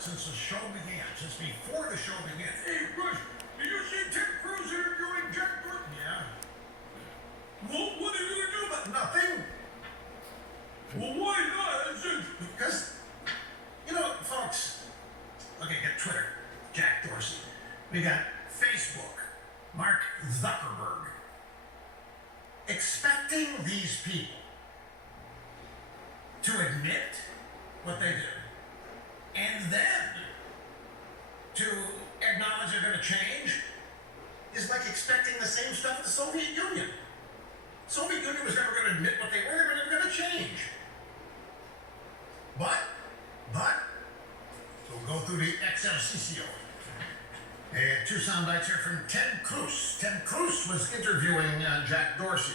since the show began, since before the show began. Hey, Rush, did you see Ted Cruz interviewing Jack Burton? Yeah. Well, what are you going to do about it? Nothing. Well, why not? Because, you know, folks, okay, got Twitter, Jack Dorsey. We got Facebook, Mark Zuckerberg. Expecting these people to admit what they did and then to acknowledge they're going to change is like expecting the same stuff of the Soviet Union. The Soviet Union was never going to admit what they were never going to change. But, we'll go through the exercicio. Two sound bites here from Ted Cruz. Ted Cruz was interviewing Jack Dorsey.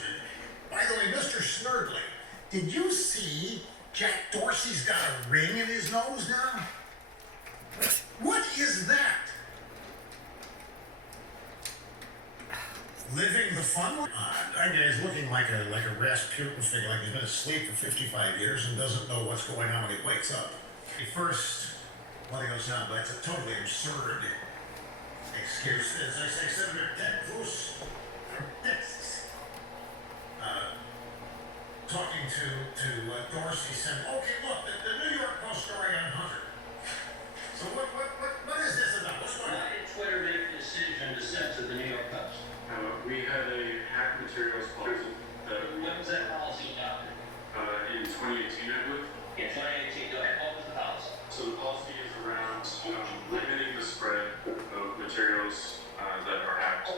By the way, Mr. Snurdly, did you see Jack Dorsey's got a ring in his nose now? What is that? Living the fun life? That guy's looking like a Rasputin figure, like he's been asleep for 55 years and doesn't know what's going on when he wakes up. First, one of those sound bites, a totally absurd excuse. As I say, Senator Ted Cruz, talking to Dorsey, said, okay, look, the New York Post story on Hunter. So what is this about? What's going on? Why did Twitter make the decision to censor the New York Post? We had a hack materials policy. When was that policy adopted? In 2018, I believe. In 2018, what was the policy? So the policy is around limiting the spread of materials that are hacked.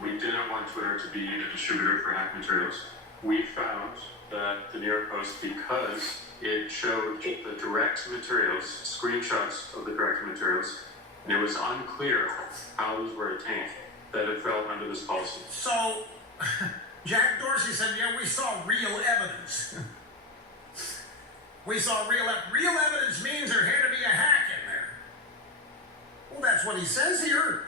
We didn't want Twitter to be a distributor for hacked materials. We found that the New York Post, because it showed the direct materials, screenshots of the direct materials, and it was unclear how those were obtained, that it fell under this policy. So, Jack Dorsey said, yeah, we saw real evidence. We saw real evidence means there had to be a hack in there. Well, that's what he says here.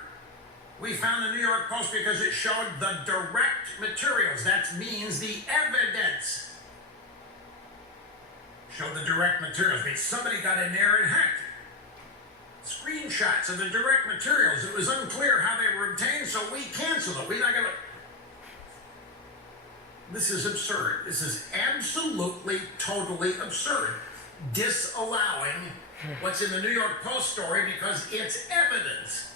We found the New York Post because it showed the direct materials. That means the evidence. Showed the direct materials. Means somebody got in there and hacked it. Screenshots of the direct materials. It was unclear how they were obtained, so we canceled it. We're not going to... This is absurd. This is absolutely, totally absurd. Disallowing what's in the New York Post story because it's evidence.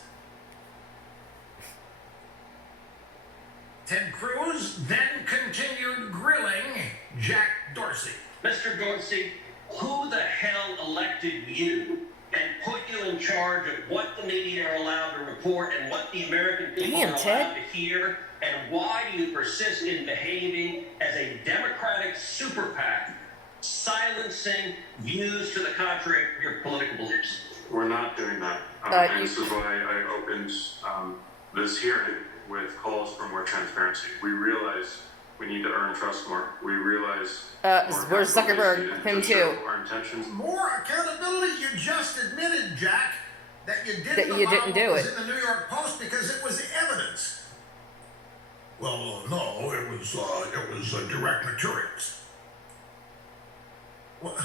Ted Cruz then continued grilling Jack Dorsey. Mr. Dorsey, who the hell elected you and put you in charge of what the media are allowed to report and what the American people are allowed to hear? And why do you persist in behaving as a Democratic super PAC, silencing views to the contrary of your political beliefs? We're not doing that. And this is why I opened this hearing with calls for more transparency. We realize we need to earn trust more. We realize where's Zuckerberg? Him too. Our intentions. More accountability. You just admitted, Jack, that you didn't do what it was in the New York Post because it was evidence. Well, no, it was direct materials. Well,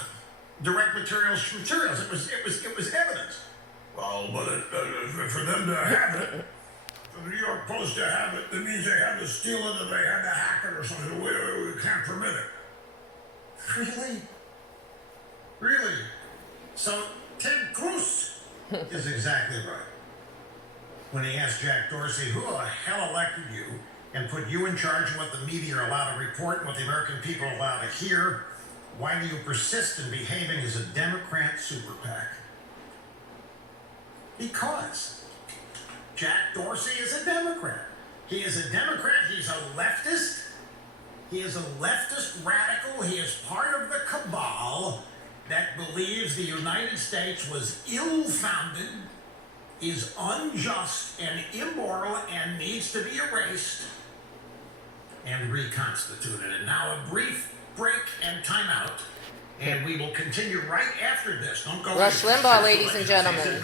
direct materials. It was evidence. Well, but for them to have it, for the New York Post to have it, that means they had to steal it or they had to hack it or something. We can't permit it. Really? Really? So Ted Cruz is exactly right. When he asked Jack Dorsey, who the hell elected you and put you in charge of what the media are allowed to report and what the American people are allowed to hear, why do you persist in behaving as a Democrat super PAC? Because Jack Dorsey is a Democrat. He is a Democrat. He's a leftist. He is a leftist radical. He is part of the cabal that believes the United States was ill-founded, is unjust and immoral, and needs to be erased and reconstituted. And now a brief break and timeout, and we will continue right after this. Don't go. Rush Limbaugh, ladies and gentlemen.